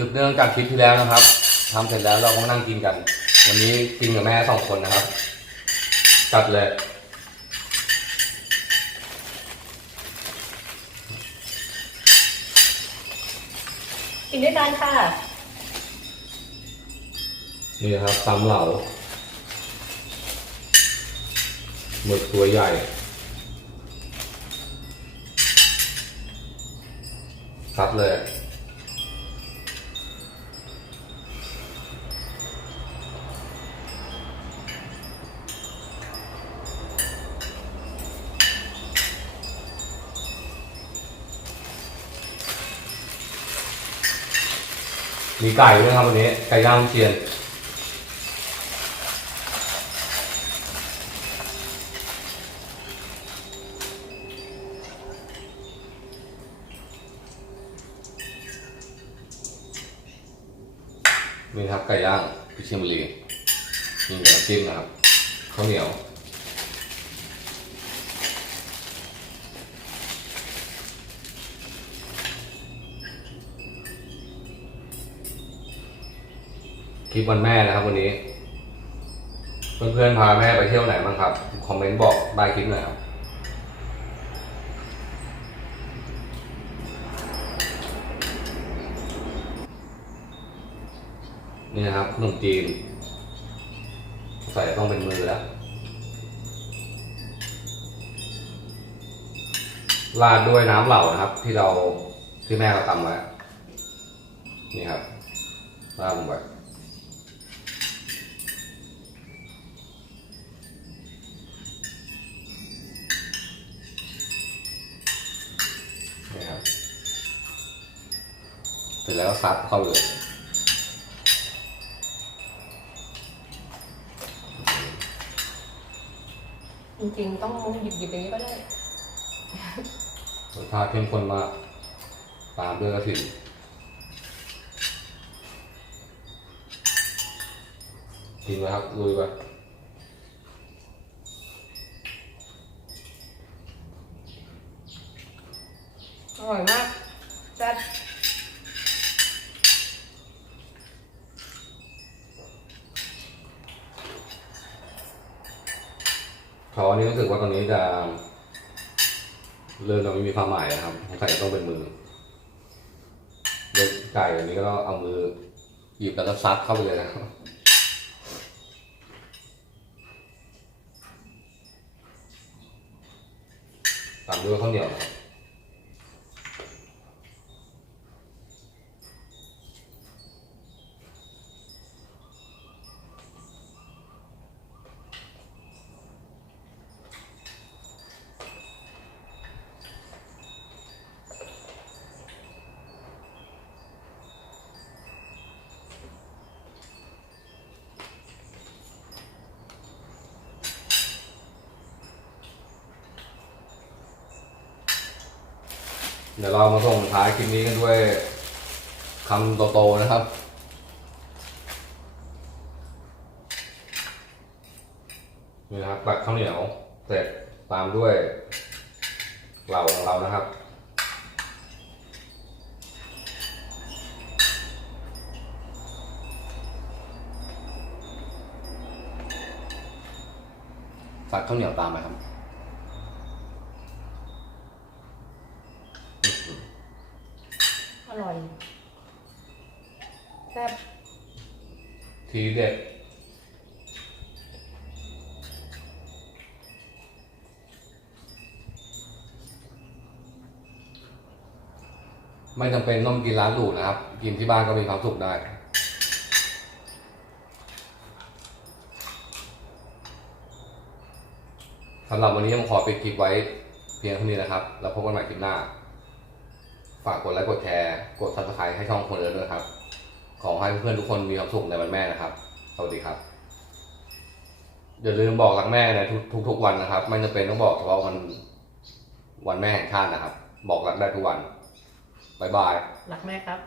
สืบเนื่องจากคลิปที่แล้วนะครับทำเสร็จแล้วเราก็นั่งกินกันวันนี้กินกับแม่2 คนนะครับจัดเลยกินด้วยกันค่ะนี่นะครับตำเหลาหมึกตัวใหญ่ซัดเลยมีไก่ด้วยครับวันนี้ไก่ย่างเชียนนี่ครับไก่ย่างพิชิตบุรีมีกระเทียมนะครับข้าวเหนียวคลิปวันแม่นะครับวันนี้เพื่อนๆพาแม่ไปเที่ยวไหนบ้างครับคอมเมนต์บอกได้คลิปหน่อยครับนี่นะครับขนมจีนใส่ต้องเป็นมือแล้วราดด้วยน้ำเหล่านะครับที่แม่เราตำไว้นี่ครับราดลงไปนี่ครับเสร็จแล้วก็ซัดเข้าเลยจริงๆต้องหยิบอย่างนี้ก็ได้รสชาติเข้มข้นมากตามด้วยกระถิ่นกินไปครับลุยไปอร่อยมากแซ่บช้อนนี้รู้สึกว่าตอนนี้จะเริ่มจะไม่มีความหมายนะครับสงสัยต้องเป็นมือเลือกไก่อันนี้ก็ต้องเอามือหยิบแล้วก็ซัดเข้าไปเลยนะครับตามด้วยข้าวเหนียวนะครับเดี๋ยวเรามาส่งท้ายคลิปนี้กันด้วยคำโตๆนะครับนี่นะครับตักข้าวเหนียวเสร็จตามด้วยเหล่าของเรานะครับตักข้าวเหนียวตามไปครับอร่อยแซ่บทีเด็ดไม่จำเป็นต้องกินร้านหรูนะครับกินที่บ้านก็มีความสุขได้สำหรับวันนี้ผมขอปิดคลิปไว้เพียงเท่านี้นะครับแล้วพบกันใหม่คลิปหน้าฝากกดไลค์กดแชร์กด Subscribe ให้ช่องคนเดินด้วยครับขอให้เพื่อนๆทุกคนมีความสุขในวันแม่นะครับสวัสดีครับอย่าลืมบอกรักแม่ในทุกวันนะครับไม่จำเป็นต้องบอกเฉพาะวันแม่แห่งชาตินะครับบอกรักได้ทุกวันบ๊ายบายรักแม่ครับ